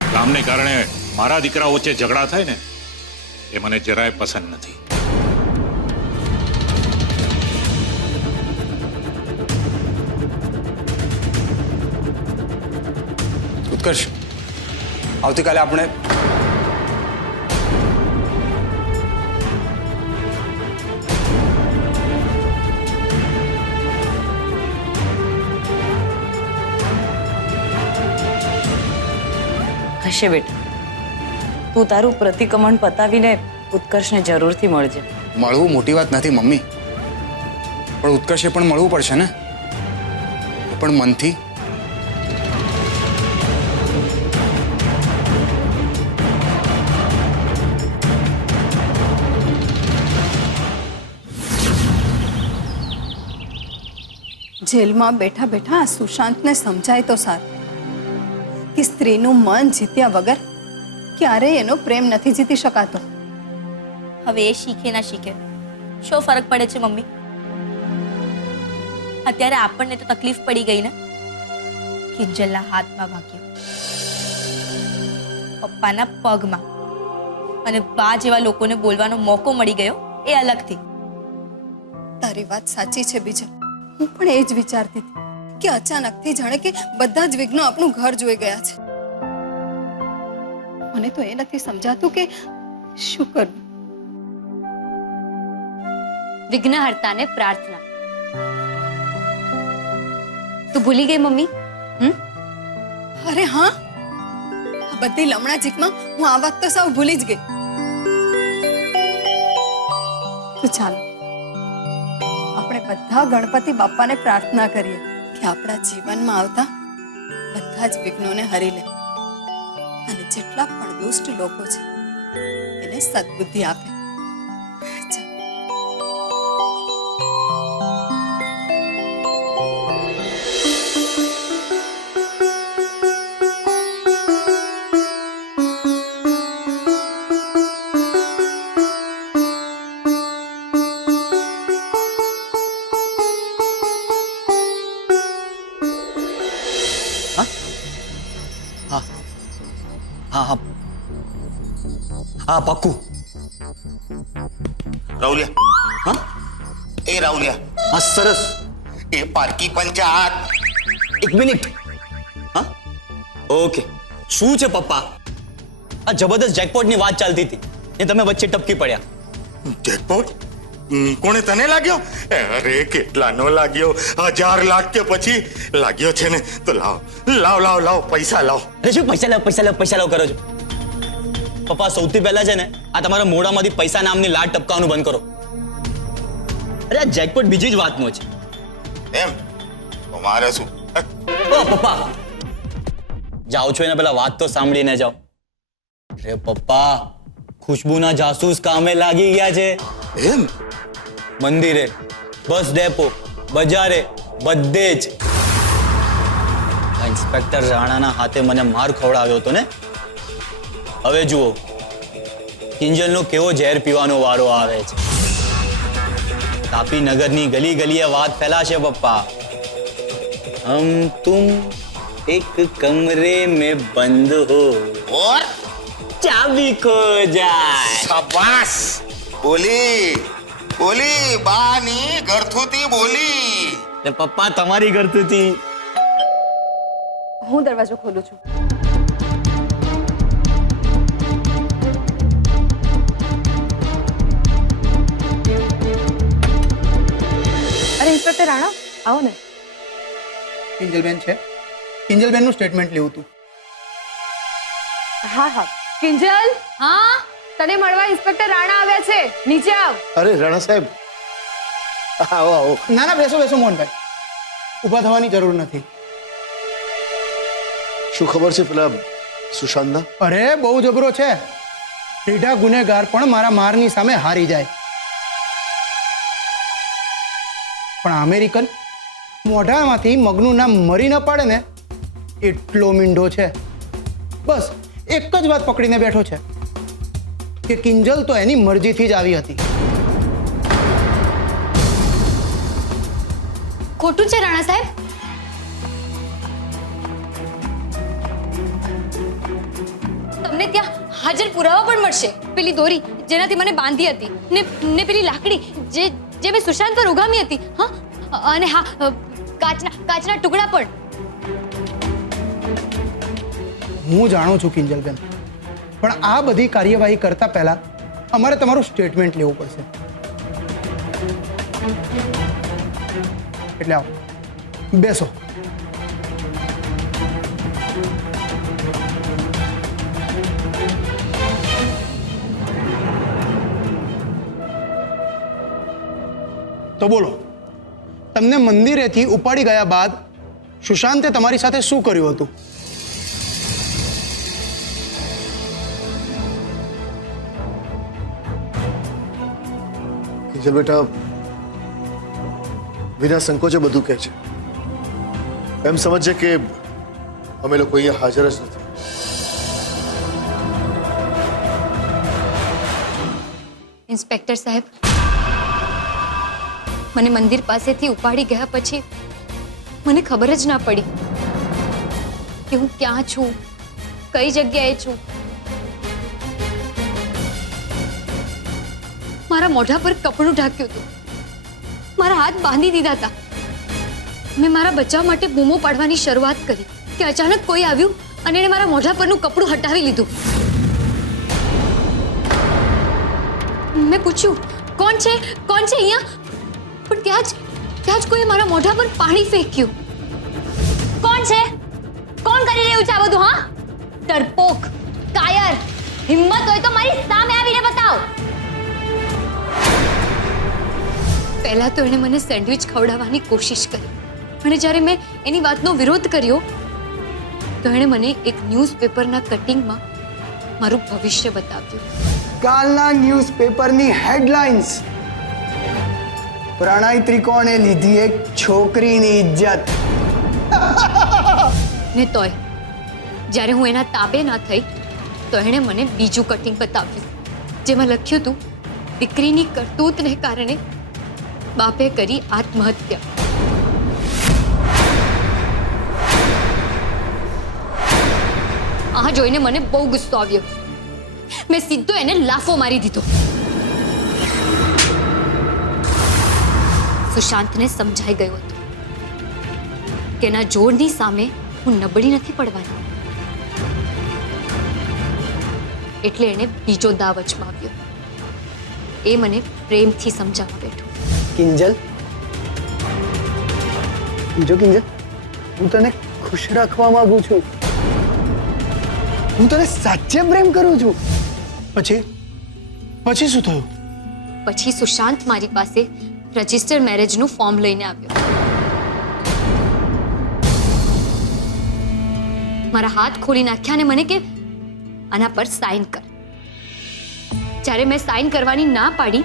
કામને કારણે મારા દીકરા વચ્ચે ઝઘડા થાય ને એ મને જરાય પસંદ નથી. ઉત્કર્ષ, આવતીકાલે આપણે હશે બેટા, તું તારું પ્રતિક્રમણ પતાવીને ઉત્કર્ષને જરૂરથી મળજે. મળવું મોટી વાત નથી મમ્મી, પણ ઉત્કર્ષે પણ મળવું પડશે ને, પણ મનથી. જેલમાં બેઠા બેઠા આ સુશાંતને સમજાય તો સારું કે સ્ત્રીનું મન જીત્યા વગર ક્યારેય એનો પ્રેમ નથી જીતી શકાતો. હવે એ શીખે ના શીખે શું ફરક પડે છે મમ્મી? અત્યારે આપણને તો તકલીફ પડી ગઈ ને. કિંજલના હાથમાં વાગ્યો, પપ્પાના પગમાં, અને બા જેવા લોકોને બોલવાનો મોકો મળી ગયો એ અલગથી. તારી વાત સાચી છે બીજા, હું પણ એ જ વિચારતી હતી કે અચાનકથી જાણે કે બધા જ વિઘ્નો આપણું ઘર જોઈ ગયા છે. મને તો એ નથી સમજાતું કે શું કરવું. વિઘ્નહર્તાને પ્રાર્થના. તું ભૂલી ગઈ મમ્મી? અરે હા, આ બધી લમણાજીકમાં હું આ વાત તો સાવ ભૂલી જ ગઈ. તો ચાલો આપણે બધા ગણપતિ બાપાને પ્રાર્થના કરીએ કે આપણા જીવનમાં આવતા બધા જ વિઘ્નોને હરી લે અને જેટલા પણ દુષ્ટ લોકો છે એને સદબુદ્ધિ આપે. હા પાક્કું. રાહુલિયા, હા એ રાહુલિયા, હા સરસ. એ પારકી પંચાયત. એક મિનિટ. હા ઓકે. શું છે પપ્પા? આ જબરદસ્ત જેકપોટની વાત ચાલતી હતી ને તમે વચ્ચે ટપકી પડ્યા. જેકપોટ? કોણે તને લાગ્યો? અરે કેટલાનો લાગ્યો? 1000 લાખ કે પછી લાગ્યો છે ને તો લાવ લાવ લાવ લાવ પૈસા લાવ. અરે શું પૈસા લાવ પૈસા લાવ પૈસા લાવ કરો છો? પપ્પા સૌથી પહેલા છે ને આ તમારા મોઢામાંથી પૈસા નામની લાટ ટપકાવવાનું બંધ કરો. અરે આ જેકપોટ બીજી જ વાતનો છે. એમ તો મારે શું? ઓ પપ્પા જાઓ છો એને પેલા વાત તો સાંભળીને જાઓ. અરે પપ્પા ખુશ્બુના જાસૂસ કામે લાગી ગયા છે. એમ? મંદિરે, બસ ડેપો, બજારે, બધે જ. ઇન્સ્પેક્ટર રાણાના હાથે મને માર ખવડાવ્યો હતો ને, હવે જુઓ કિંજલનો કેવો ઝેર પીવાનો વારો આવે છે. તાપી નગરની ગલી ગલીએ વાત ફેલાશે પપ્પા. હમ તુમ એક કમરે में बंद हो ઓર चाबी खो जाए. શાબાશ, બોલી બોલી બાની ગરથુતી બોલી. તે પપ્પા તમારી કરતુંથી. હું દરવાજો ખોલું છું. અરે ઇન્સ્પેક્ટર રાણા આવો ને. કિંજલબેન છે, કિંજલબેનનું સ્ટેટમેન્ટ લેવું હતું. હા હા કિંજલ. હા તને મળવા ઇન્સ્પેક્ટર રાણા આવ્યા છે, નીચે આવ. અરે રાણા સાહેબ, આવો આવો. ના ના બેસો બેસો મોહનભાઈ, ઊભા થવાની જરૂર નથી. શું ખબર છે પેલા સુશાંતના? અરે બહુ જબરો છે. રીઢા ગુનેગાર પણ મારા મારની સામે હારી જાય. પણ અમેરિકન મોઢામાંથી મગનું નામ મરી ન પાડે ને એટલો મીંઢો છે. બસ એક જ વાત પકડીને બેઠો છે કે કિંજલ તો એની મરજીથી જ આવી હતી. ખોટું છે રાણા સાહેબ. તમને ત્યાં હાજર પુરાવા પણ મળશે. પેલી દોરી જેનાથી મને બાંધી હતી ને પેલી લાકડી જે મેં સુશાંત પર ઉગામી હતી. હા, અને હા, કાચના ટુકડા પણ. હું જાણું છું કિંજલબેન, પણ આ બધી કાર્યવાહી કરતા પહેલા અમારે તમારું સ્ટેટમેન્ટ લેવું પડશે. એટલે આવો, બેસો. તો બોલો, તમને મંદિરેથી ઉપાડી ગયા બાદ સુશાંતે તમારી સાથે શું કર્યું હતું? કિંજલ બેટા વિના સંકોચે બધું કહે છે. એમ સમજજે કે અમે લોકો અહીંયા હાજર જ નથી. ઇન્સ્પેક્ટર સાહેબ, મને મંદિર પાસેથી ઉપાડી ગયા પછી મને ખબર જ ના પડી કે હું ક્યાં છું, કઈ જગ્યાએ છું. મારા મોઢા પર કપડું ઢાંક્યું હતું, મારા હાથ બાંધી દીધા હતા. મેં મારા બચાવ માટે બૂમો પાડવાની શરૂઆત કરી કે અચાનક કોઈ આવ્યું અને એણે મારા મોઢા પરનું કપડું હટાવી લીધું. મેં પૂછ્યું, કોણ છે અહીંયા? પણ ત્યાં જ કોઈ મારા મોઢા પર પાણી ફેંક્યું. કોણ છે? કોણ કરી રહ્યું છે આ બધું? હા, ડરપોક, કાયર, હિંમત હોય તો મારી સામે આવીને બતાવ. પહેલા તો એણે મને સેન્ડવિચ ખવડાવવાની કોશિશ કરી અને જ્યારે મેં એની વાતનો વિરોધ કર્યો તો એણે મને એક ન્યૂઝપેપરના કટિંગમાં મારું ભવિષ્ય બતાવ્યું. કાલના ન્યૂઝપેપરની હેડલાઇન્સ: પ્રણય ત્રિકોણે લીધી એક છોકરીની ઇજ્જત. ને તોય જ્યારે હું એના તાબે ના થઈ તો એણે મને બીજું કટિંગ બતાવ્યું જેમાં લખ્યું હતું, દીકરીની કરતૂતને કારણે બાપે કરી આત્મહત્યા. આ જોઈને મને બહુ ગુસ્સો આવ્યો. મેં સીધો એને લાફો મારી દીધો. સુશાંતને સમજાઈ ગયું હતું કે એના જોરની સામે હું નબળી નથી પડવાની. એટલે એણે બીજો દાવ અજમાવ્યો. એ મને પ્રેમથી સમજાવવા બેઠો. કિંજલ, જો કિંજલ, હું તને ખુશ રાખવા માંગુ છું. હું તને સાચે પ્રેમ કરું છું. પછી શું થયું? પછી સુશાંત મારી પાસે રજિસ્ટર મેરેજનું ફોર્મ લઈને આવ્યો. મારા હાથ ખોલી નાખ્યા અને મને કે આના પર સાઇન કર. જ્યારે મેં સાઇન કરવાની ના પાડી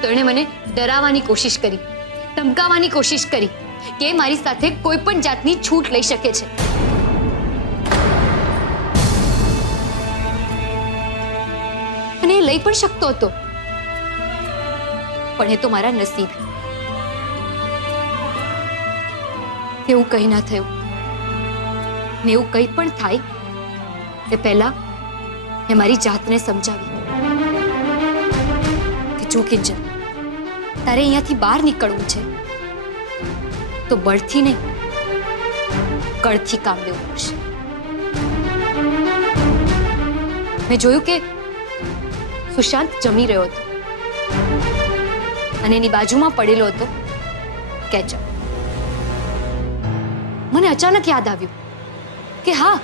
તો એણે મને ડરાવવાની કોશિશ કરી, ધમકાવવાની કોશિશ કરી કે મારી સાથે કોઈ પણ જાતની છૂટ લઈ શકે છે. અને એ લઈ પણ શકતો હતો, પણ એ તો મારા નસીબ. એવું કંઈ ના થયું. ને એવું કંઈ પણ થાય તે પહેલા મેં મારી જાતને સમજાવી કે જો કિંજલ, તારે અહીંયાથી બહાર નીકળવું છે તો બળથી નહીં, કળથી કામ લેવું પડશે. મેં જોયું કે સુશાંત જમી રહ્યો હતો અને એની બાજુમાં પડેલો હતો કેચઅપ. મને અચાનક યાદ આવ્યું કે હા,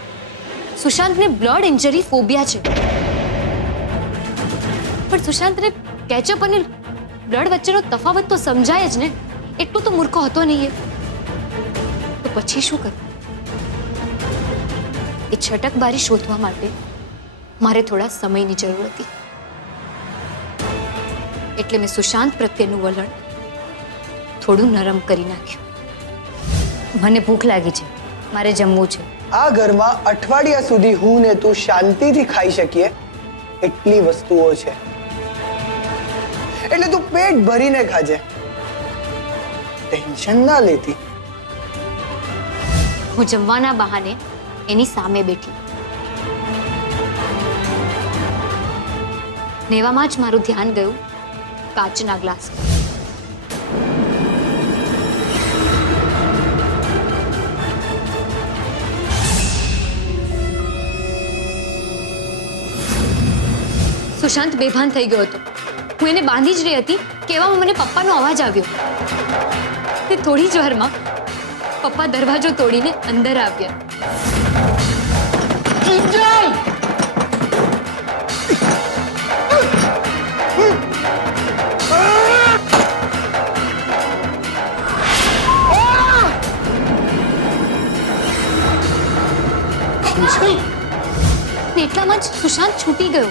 સુશાંતને બ્લડ ઇન્જરી ફોબિયા છે. પણ સુશાંતને કેચઅપ અને બ્લડ વચ્ચેનો તફાવત તો સમજાય જ ને. એટલું તો મૂર્ખો હતો નહીં એ. તો પછી શું કરવું? એ છટકબારી શોધવા માટે મારે થોડા સમયની જરૂર હતી. એટલે મેં સુશાંત પ્રત્યેનું વલણ થોડું નરમ કરી નાખ્યું. મને ભૂખ લાગી છે, મારે જમવું છે. આ ઘરમાં અઠવાડિયા સુધી હું ને તું શાંતિથી ખાઈ શકીએ એટલી વસ્તુઓ છે, એટલે તું પેટ ભરીને ખાજે. ટેન્શન ના લેતી. હું જમવાના બહાને એની સામે બેઠી નેવામાં જ મારું ધ્યાન ગયું કાચના ગ્લાસ પર. સુશાંત બેભાન થઈ ગયો હતો. હું એને બાંધી જ રહી હતી કે એવામાં મને પપ્પાનો અવાજ આવ્યો. તે થોડી જ વારમાં પપ્પા દરવાજો તોડીને અંદર આવ્યા. ને એટલામાં જ સુશાંત છૂટી ગયો.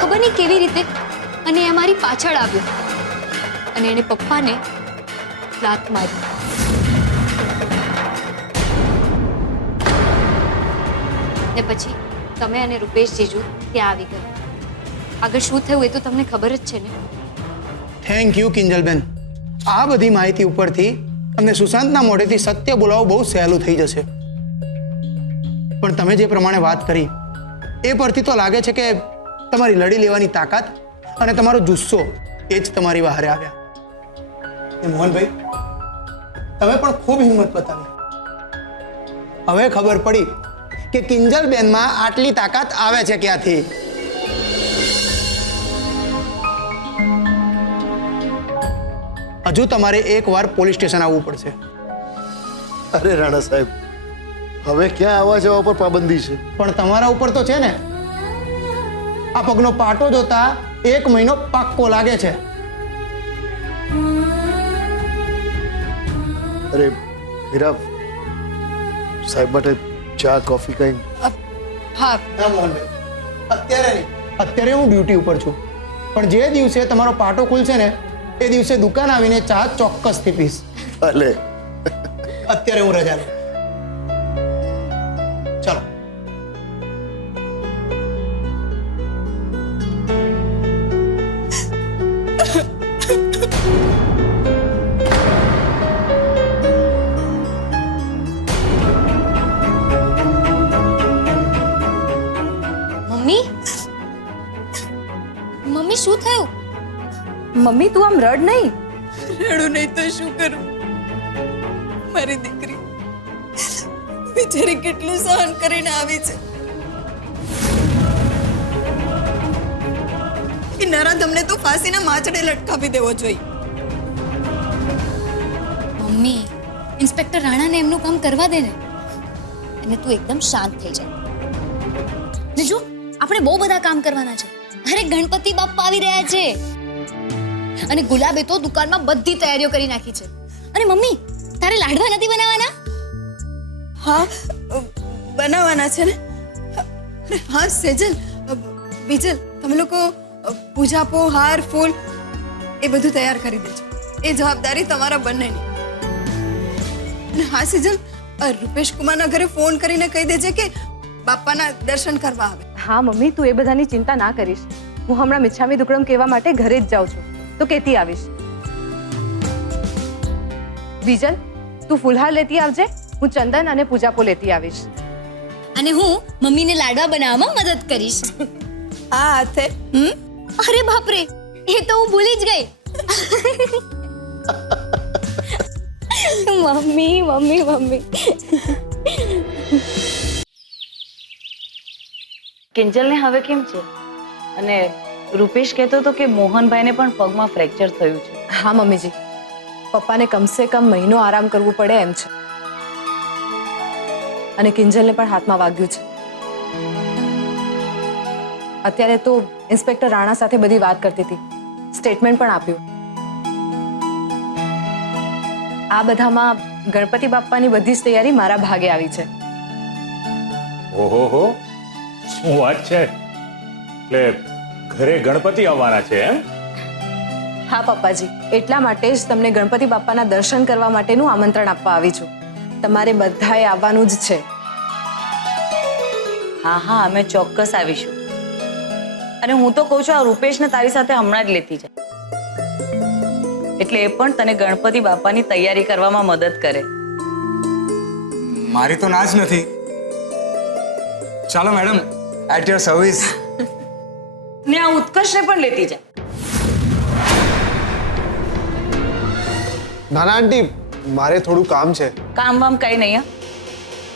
ખબર નહીં કેવી રીતે અને એ મારી પાછળ આવ્યો અને એને પપ્પાને લાત મારી. ને પછી તમે અને રૂપેશ જીજુ ત્યાં આવી ગયા. આગળ શું થયું એ તો તમને ખબર જ છે ને. થેન્ક યુ કિંજલબેન. આ બધી માહિતી ઉપરથી અમને સુશાંતના મોઢેથી સત્ય બોલાવવું બહુ સહેલું થઈ જશે. પણ તમે જે પ્રમાણે વાત કરી એ પરથી તો લાગે છે કે તમારી લડી લેવાની તાકાત અને તમારો જુસ્સો એ જ તમારી બહારે આવ્યા. એ મોહનભાઈ, તમે પણ ખૂબ હિંમત બતાવી. હવે ખબર પડી કે કિંજલબેનમાં આટલી તાકાત આવે છે ક્યાંથી. હજુ તમારે એકવાર પોલીસ સ્ટેશન આવવું પડશે. અરે રાણા સાહેબ, હવે ક્યાં આવવા જવા પર પાબંદી છે? પણ તમારા ઉપર તો છે ને. આ પગનો પાટો જોતા 1 મહિનો પાક્કો લાગે છે. અરે મીરા, સાહેબ માટે ચા કોફી કંઈ? હા ના મોહનભાઈ, અત્યારે નહીં. અત્યારે હું ડ્યુટી ઉપર છું. પણ જે દિવસે તમારો પાટો ખુલશે ને એ દિવસે દુકાન આવીને ચા ચોક્કસથી પીશ. ભલે. અત્યારે હું રજા લઉં. ચલો. મમ્મી મમ્મી શું થયું? મમ્મી તું આમ રડ નહીં. રડું નહીં તો શું કરું? મારી દીકરી બિચારી કેટલું સહન કરીને આવી છે. એ નરાધમને તો ફાંસીના માચડે લટકાવી દેવો જોઈએ. મમ્મી, ઇન્સ્પેક્ટર રાણાને એમનું કામ કરવા દે ને અને તું એકદમ શાંત થઈ જા. ને જો આપણે બહુ બધા કામ કરવાના છે. અરે ગણપતિ બાપ્પા આવી રહ્યા છે અને ગુલાબે તો દુકાનમાં બધી તૈયારીઓ કરી નાખી છે. અને મમ્મી, તારે લાડવા નથી બનાવવાના? હા બનાવવાના છે ને. હા સેજલ, બીજલ, તમે લોકો પૂજાપો, હાર, ફૂલ એ બધું તૈયાર કરી દેજો. એ જવાબદારી તમારા બંનેની. અને હા સેજલ, રૂપેશ કુમારના ઘરે ફોન કરીને કહી દેજે કે બાપ્પાના દર્શન કરવા આવે. હા મમ્મી, તું એ બધાની ચિંતા ના કરીશ. હું હમણાં મિચ્છામી દુક્કડમ કહેવા માટે ઘરે જ જાઉં છું, તો કહેતી આવીશ. બીજલ, તું ફુલહાર લેતી આવજે. હું ચંદન અને પૂજાપો લેતી આવીશ. અને હું મમ્મીને લાડવા બનાવવામાં મદદ કરીશ. આ હાથે અરે બાપરે, એ તો હું ભૂલી જ ગઈ. Mummy mummy mummy. કિંજલને હવે કેમ છે? અને રૂપેશ કહેતો હતો કે મોહનભાઈને પણ પગમાં ફ્રેક્ચર થયું છે. હા મમ્મીજી, પપ્પાને કમસે કમ મહિનો આરામ કરવું પડે એમ છે. અને કિંજલને પણ હાથમાં વાગ્યું છે. અત્યારે તો ઇન્સ્પેક્ટર રાણા સાથે બધી વાત કરતી હતી, સ્ટેટમેન્ટ પણ આપ્યું. આ બધામાં ગણપતિ બાપ્પાની બધી જ તૈયારી મારા ભાગે આવી છે. ઓહો, શું વાત છે! એટલે ઘરે ગણપતિ આવવાના છે એમ? હા પપ્પાજી, એટલા માટે જ તમને ગણપતિ બાપ્પાના દર્શન કરવા માટેનું આમંત્રણ આપવા આવી છું. તમારે બધાએ આવવાનું જ છે. હા હા, અમે ચોક્કસ આવીશું. અને હું તો કહું છું, આ રૂપેશને તારી સાથે હમણાં જ લેતી જા. એટલે એ પણ તને ગણપતિ બાપાની તૈયારી કરવામાં મદદ કરે. મારી તો ના જ નથી. ચાલો મેડમ, એટ યોર સર્વિસ. ને આ ઉત્કર્ષને પણ લેતી જા. નાના આંટી, મારે થોડું કામ છે. કામ વામ કઈ નહીં.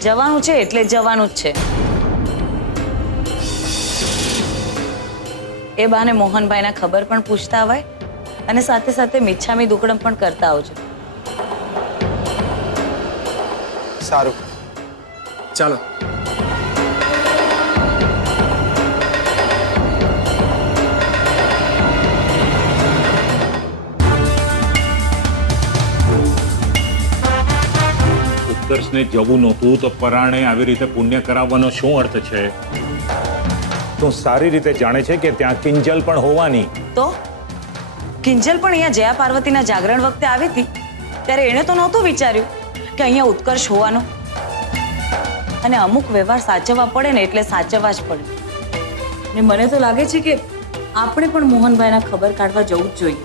જવાનું છે એટલે જવાનું જ છે. એ બાને મોહનભાઈના ખબર પણ પૂછતા આવાય અને સાથે સાથે મિચ્છામી દુક્કડમ પણ કરતા આવજો. સારું. ચાલો. ઉત્કર્ષને જવું નહોતું તો પરાણે આવી રીતે પુણ્ય કરાવવાનો શું અર્થ છે? તું સારી રીતે જાણે છે કે ત્યાં કિંજલ પણ હોવાની. તો કિંજલ પણ અહીંયા જયા પાર્વતીના જાગરણ વખતે આવી હતી ત્યારે એણે તો નહોતું વિચાર્યું કે અહીંયા ઉત્કર્ષ હોવાનો. અને અમુક વ્યવહાર સાચવવા પડે ને એટલે સાચવવા જ પડે. ને મને તો લાગે છે કે આપણે પણ મોહનભાઈના ખબર કાઢવા જવું જ જોઈએ.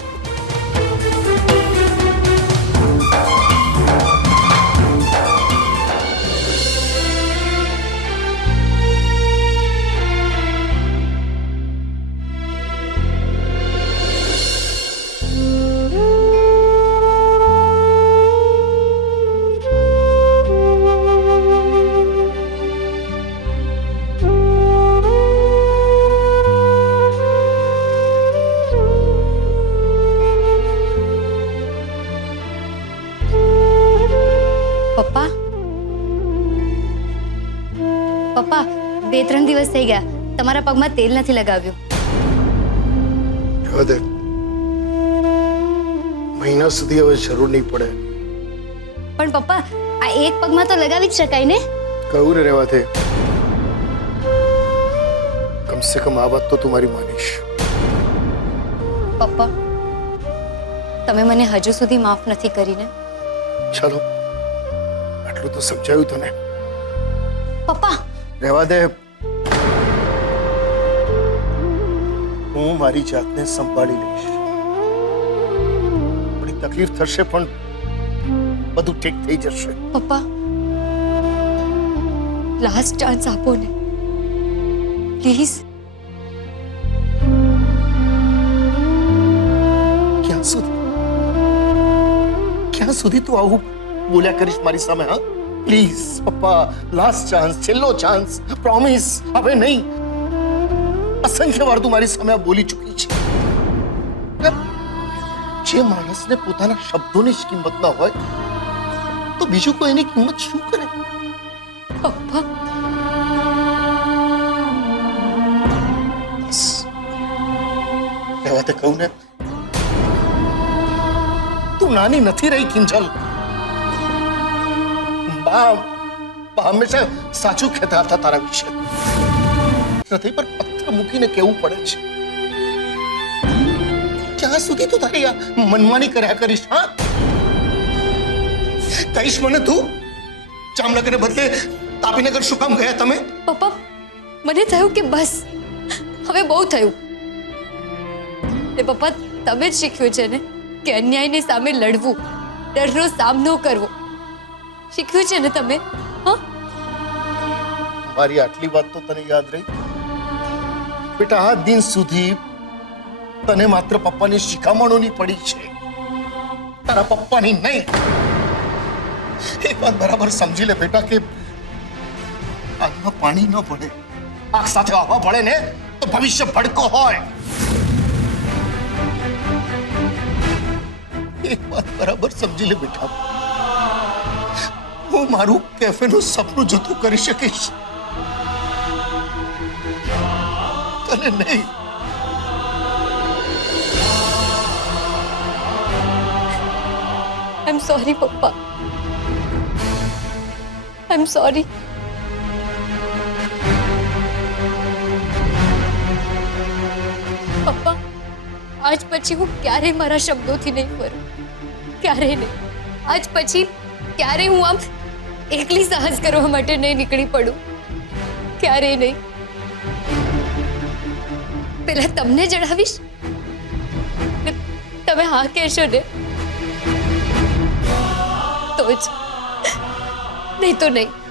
પપ્પા, પપ્પા, 2-3 દિવસ થઈ ગયા તમારા પગમાં તેલ નથી લગાવ્યું. રહેવા દે. મહિના સુધી હવે જરૂર નહીં પડે. પણ પપ્પા, આ એક પગમાં તો લગાવી જ શકાય ને? કહું ને, રહેવા દે. કમ સે કમ આ વાત તો તું મારી માનીશ. પપ્પા, તમે મને હજુ સુધી માફ નથી કરીને. ચાલો, આટલું તો સમજાયું તને. પપ્પા, રહેવા દે. હું મારી જાતને સંભાળી લઈશ. થોડી તકલીફ થશે પણ બધું ઠીક થઈ જશે. પપ્પા, લાસ્ટ ચાન્સ આપો ને પ્લીઝ. ક્યાં સુધી તું આવું બોલ્યા કરીશ મારી સામે? હા, પ્લીઝ પપ્પા, લાસ્ટ ચાન્સ, છેલ્લો ચાન્સ, પ્રોમિસ. હવે નહીં. અસંખ્ય વાર તું મારી સામે આ બોલી ચૂકી છે. જે માણસને પોતાના શબ્દોની જ કિંમત ન હોય તો બીજું કોઈ એની કિંમત શું કરે? પપ્પા, રહેવા તે કહું ને, તું નાની નથી રહી કિંજલ. બા હંમેશા સાચું કહેતા હતા તારા વિશે. હૃદય પર પથ્થર મૂકીને કહેવું પડે છે. ક્યાં સુધી તું તારી આ મનમાની કર્યા કરીશ? હા, કહીશ મને તું? જામનગરને બદલે તાપીનગર શું કામ ગયા તમે? પપ્પા, મને થયું કે બસ હવે બહુ થયું. એ પપ્પા, તમે જ શીખ્યું છે ને કે અન્યાયની સામે લડવું, ડરનો સામનો કરવો. શીખ્યું છે ને તમે? હા, મારી આટલી વાત તો તને યાદ રહી? બેટા, આ દિન સુધી તને માત્ર પપ્પાની શિખામણોની પડી છે, તારા પપ્પાની નહીં. એક વાત બરાબર સમજી લે બેટા કે આગમાં પાણી ન પડે, આગ સાથે હવા પડે ને તો ભવિષ્ય ભડકો હોય. એક વાત બરાબર સમજી લે બેટા, હું મારું કેફેનું સપનું જતું કરી શકીશ, તને નહીં. આઈ એમ સોરી પપ્પા, આઈ એમ સોરી. પપ્પા, આજ પછી હું ક્યારેય મારા શબ્દોથી નહીં ફરું, ક્યારેય નહીં. આજ પછી ક્યારેય હું આમ એકલી સાહસ કરવા માટે નહીં નીકળી પડું, ક્યારેય નહીં. પેલા તમને જણાવીશ, તમે હા કહેશો ને? જાઉં છું, નહીં તો નહીં.